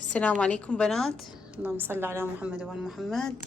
السلام عليكم بنات، اللهم صل على محمد وعلى محمد.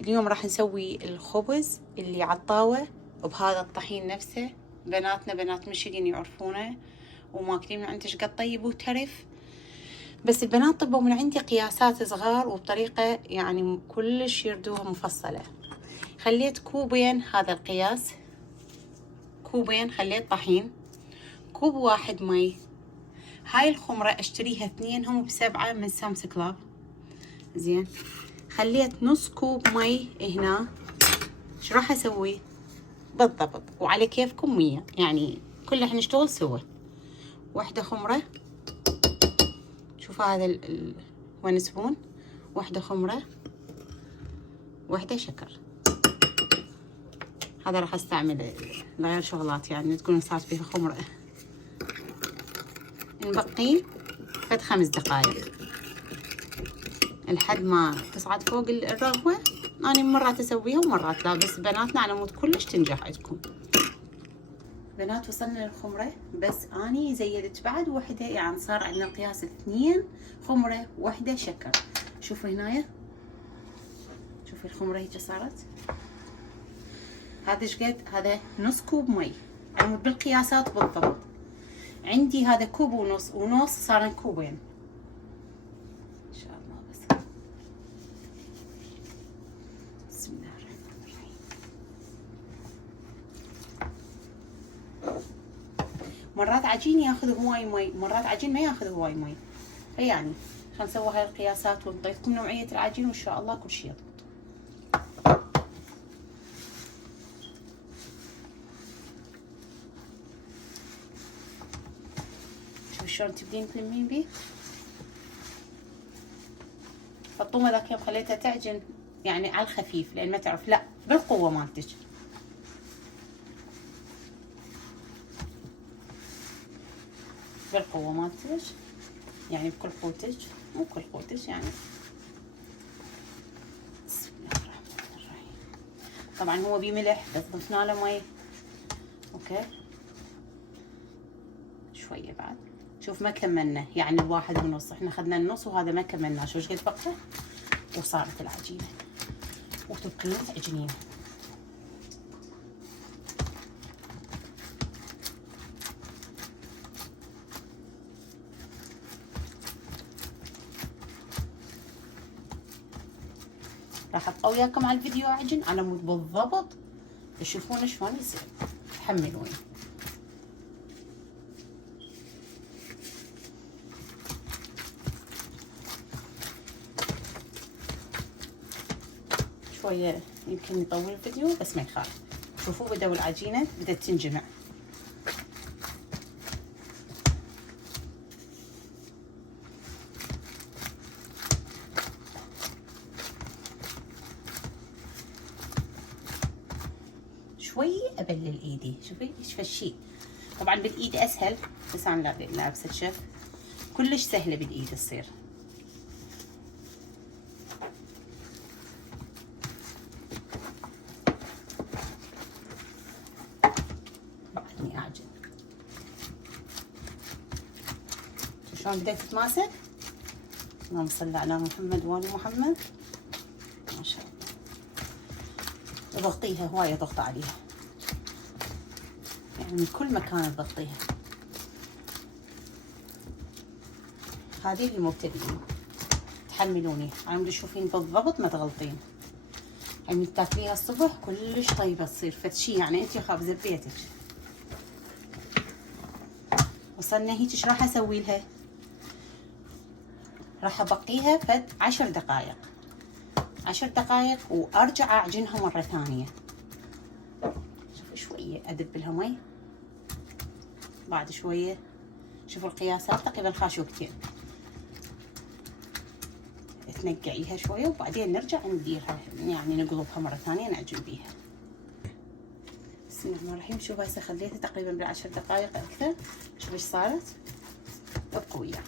اليوم راح نسوي الخبز اللي على الطاوة بهذا الطحين نفسه. بناتنا بنات ميشيغان يعرفونه وماكلين من عندي شقد طيب وترف، بس البنات طلبوا من عندي قياسات صغار وبطريقة يعني كلش يردوها مفصلة. خليت كوبين، هذا القياس كوبين، خليت طحين، كوب واحد مي. هاي الخمرة اشتريها 2 هم ب7 من سامس كلاب. زين، خليت نص كوب مي هنا. ايش راح اسوي بالضبط وعلى كيفكم 100، يعني كلنا حنشتغل سوا. واحدة خمرة، شوفوا هذا وين سبون، واحدة خمرة، واحدة شكر. هذا راح استعمل لغير شغلات، يعني تكون صارت فيها خمرة. نبقيه فد 5 دقايق لحد ما تصعد فوق الرغوة. أنا مرات أسويها ومرات لا، بس بناتنا على مود كلش تنجح عندكم. بنات وصلنا للخمرة، بس أني زيدت بعد وحدة، يعني صار عندنا القياس 2 خمرة 1 شكر. شوفوا هنايا، شوفوا الخمرة هيك صارت. هذا ايش قد؟ هذا نص كوب مي، يعني بالقياسات بالضبط. عندي هذا كوب ونص، ونص صار كوبين ان شاء الله. بس بسم الله الرحمن الرحيم. مرات عجين ياخذ هواي مي، مرات عجين ما ياخذ هواي مي، فيعني خلينا نسوي هاي القياسات ونعطيكم نوعية العجين وان شاء الله كل شيء يضبط. شوف شلون تبدين تلمين بيه. الطومة ذاك يوم خليتها تعجن يعني على الخفيف، لان ما تعرف، لا بالقوة مالتك. بالقوة مالتك، يعني بكل قوتك، مو كل قوتك يعني. بسم الله الرحمن الرحيم. طبعا هو بيه ملح بس ضفنا له مي. اوكي شوية بعد. شوف ما كملنا، يعني 1.5، احنا اخذنا النص وهذا ما كملناه. شو ايش قد بقى وصارت العجينة، وتبقين تعجنين. راح ابقى وياكم على الفيديو اعجن على مود بالضبط تشوفون شلون يصير. تحملوني. شوية يمكن يطول الفيديو بس ما يخالف. شوفوا بدأوا العجينة بدأت تنجمع. شوي ابلل ايدي، شوفي ايش فشي. طبعا بالايد اسهل، بس انا لابسه شف كلش سهله بالايد تصير. بعدني اعجن. شلون بدأت تتماسك. اللهم صل على محمد وآل محمد. ما شاء الله. ضغطيها هواية، ضغط عليها، يعني من كل مكان تضغطيها. هذه للمبتدئين، تحملوني على مود تشوفين بالضبط ما تغلطين. يعني تاكليها الصبح كلش طيبة تصير فد شي، يعني انتي خابزة ببيتك. وصلنا هيك. ايش راح اسوي لها؟ راح ابقيها فد 10 دقائق، 10 دقائق وارجع اعجنها مرة ثانية. شوفوا شوية ادب لها مي، بعد شوية شوفوا القياسات تقريبا خاشوقتين. تنقعيها شوية وبعدين نرجع نديرها، يعني نقلبها مرة ثانية نعجن بيها. بسم الله الرحمن الرحيم. شوفوا هسه خليتها تقريبا ب10 دقائق اكثر. شوفوا ايش صارت، ابقوا وياي.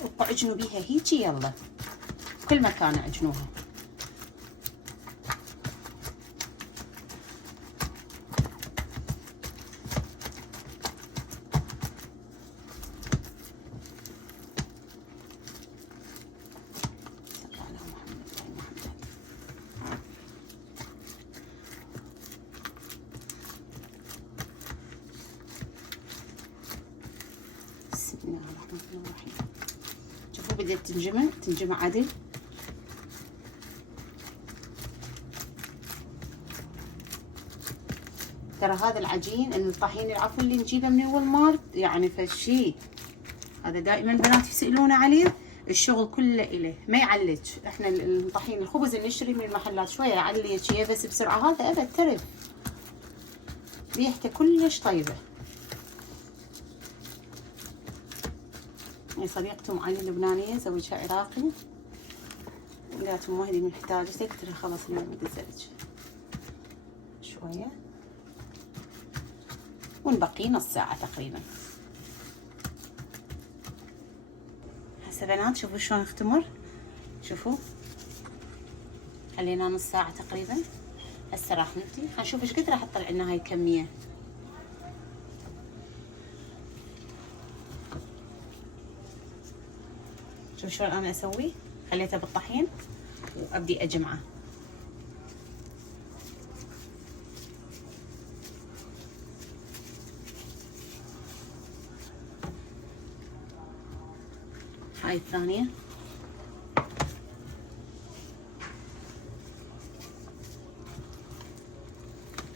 ابقوا اعجنوا بيها هيجي، يلا كل مكان اعجنوها. شوفوا بدأت تنجمع عدل. ترى هذا العجين الطحين العفو اللي نجيبه من اول مارت يعني فشي، هذا دائما بنات يسألونا عليه، الشغل كله إليه ما يعلج. احنا الطحين الخبز اللي نشتري من المحلات شويه يعلج شيء بس بسرعه، هذا ابد ترف، ريحته كلش طيبه. هي صديقتي ام علي اللبنانيه، زوجها عراقي، قالت ام وهدي من حتاجتك، قلت لها خلاص اليوم ادزلج شويه ونبقي نص ساعه تقريبا. هسه بنات شوفوا شلون اختمر، شوفوا خلينا نص ساعه تقريبا. هسه راح نبدي حنشوف ايش قد راح تطلع لنا هاي الكميه. شوف شلون انا اسوي، خليته بالطحين وابدي اجمعه. هاي الثانية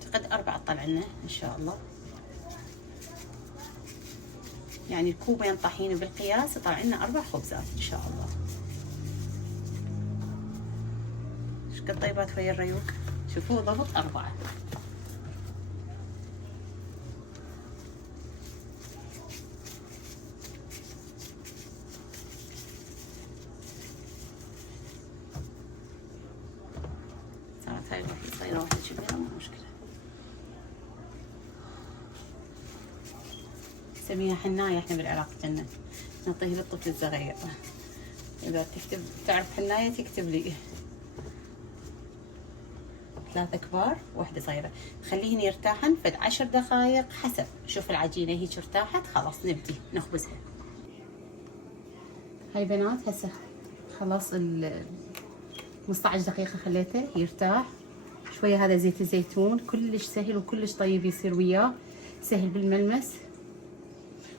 اعتقد 4 طلع لنا ان شاء الله، يعني الكوبين طحين بالقياس يطلع لنا 4 خبزات ان شاء الله. ايش قد طيبات ويا الريوق، شوفوا ضبط 4. صارت هاي صايرة واحدة كبيرة مو مشكلة. نسميها حناية احنا بالعراق جنة، نعطيه للطفل الصغير، اذا تكتب تعرف حناية تكتب لي. 3 كبار وواحدة صغيرة، خليهن يرتاحن فد 10 دقائق حسب. شوف العجينة هيك ارتاحت خلاص نبدي نخبزها. هاي بنات هسه خلاص 15 دقيقة خليته يرتاح شوية. هذا زيت الزيتون كلش سهل وكلش طيب يصير وياه، سهل بالملمس.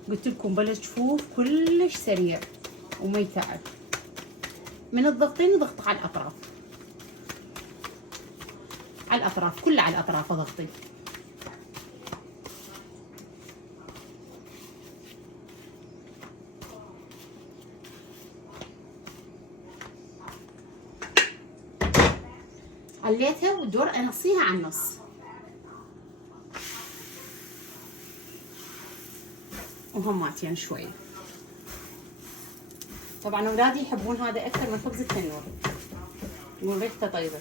قلت لكم بلا جفوف كلش سريع وما يتعب. من الضغطين نضغط على الأطراف، على الأطراف كلها، على الأطراف اضغطي. عليتها والدور انصيها على النص. وهماتين شوي. طبعا اولادي يحبون هذا اكثر من خبز التنور، يقولون ريحته طيبه.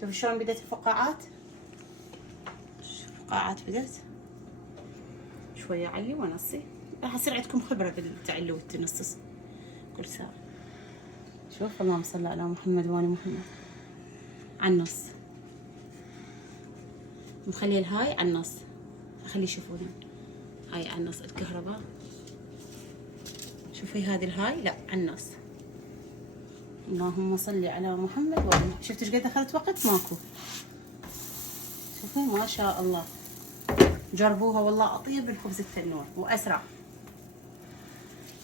شوفوا شلون بدت الفقاعات، فقاعات بدت شويه علي ونصي، راح يصير عندكم خبره بالتعلي والتنصص كل ساعه. شوف اللهم صل على محمد وآل محمد. على النص مخلي الهاي على النص، خلي يشوفونها هاي على النص الكهرباء. شوفي هذه الهاي لا على النص. اللهم صل على محمد وآل محمد. شفتوا ايش قد اخذت وقت؟ ماكو. شوفوا ما شاء الله، جربوها والله اطيب من خبز التنور واسرع.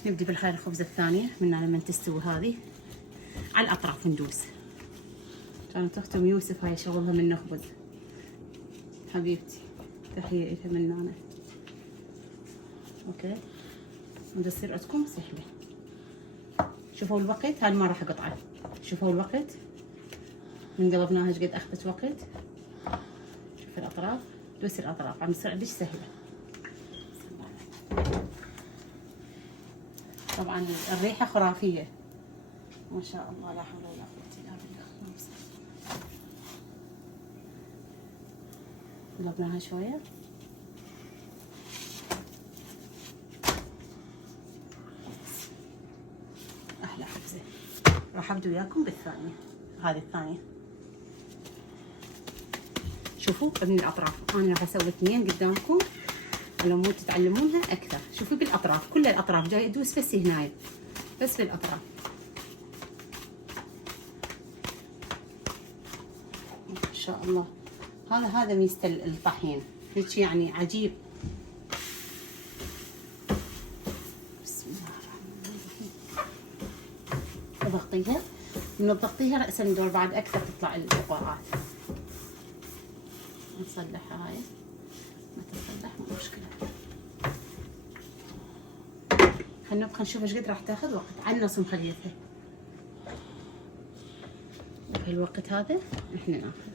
نبدي بالخير الخبزه الثانيه من لما تستوي هذه على الاطراف ندوس. كانت اختهم يوسف هاي شغلها من نخبز حبيبتي، تحيه لها من هنا. اوكي وتصير عندكم سهله. شوفوا الوقت، هاي ما راح اقطعه. شوفوا الوقت من قلبناها ايش قد اخذت وقت. شوف الاطراف، دوسي الاطراف عم تصير عندك سهله. طبعا الريحه خرافيه ما شاء الله، لا حول ولا قوه الا بالله. قلبناها شويه. احلى خبزه. راح ابدو وياكم بالثانيه، هذه الثانيه. شوفوا من الاطراف، انا راح اسوي 2 قدامكم لو مو تتعلمونها اكثر. شوفوا بالاطراف، كل الاطراف جاي ادوس بس هناي، بس بالاطراف. ما شاء الله. هذا ميزة الطحين هيك يعني عجيب، تضغطيها، من تضغطيها رأسا ندور بعد أكثر تطلع الفقاعات. نصلحها هاي، ما تصلح مو مشكلة. خلينا نبقى نشوف ايش قد راح تاخذ وقت. على النص مخليتها. في الوقت هذا احنا ناخذ.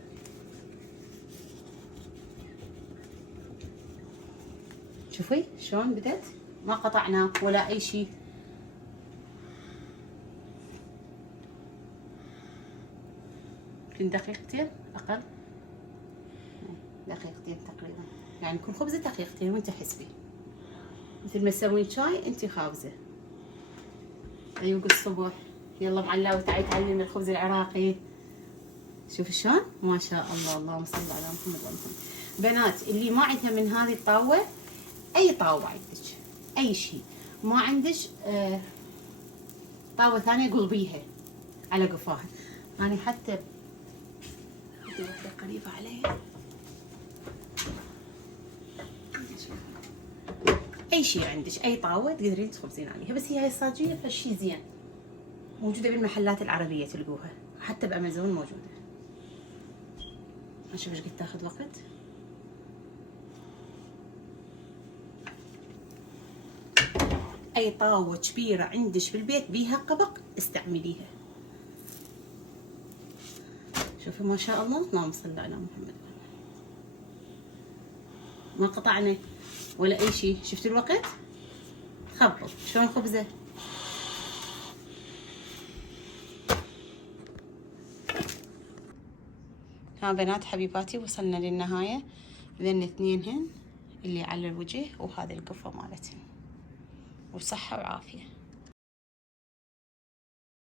شوفي شلون بدت، ما قطعنا ولا اي شيء. يمكن دقيقتين اقل، دقيقتين تقريبا، يعني كل خبزه دقيقتين وانت حسبي. مثل ما تسوين شاي انت خابزه. ايوه الصبح يلا معلاوي تعالي تعلمي الخبز العراقي. شوفي شلون ما شاء الله، اللهم صل على محمد وعلى محمد. بنات اللي ما عندها من هذه الطاوه، اي طاوه عندك اي شيء ما عندك طاوه ثانيه قلبيها على قفاها. انا حتى بدي وحده قريبه علي. اي شيء عندك اي طاوه تقدرين تخبزين عليها، بس هي هاي الصاجيه بهالشيء زين، موجوده بالمحلات العربيه تلقوها، حتى بامازون موجوده. نشوف ايش قد تاخذ وقت. اي طاوه كبيره عندك بالبيت بيها قبق استعمليها. شوفي ما شاء الله، اللهم صل على محمد. ما قطعنا ولا اي شيء. شفتي الوقت؟ خبط شلون خبزه. ها بنات حبيباتي وصلنا للنهايه. ذن اثنينهن اللي على الوجه وهذه القفه مالتهن، وصحه وعافيه.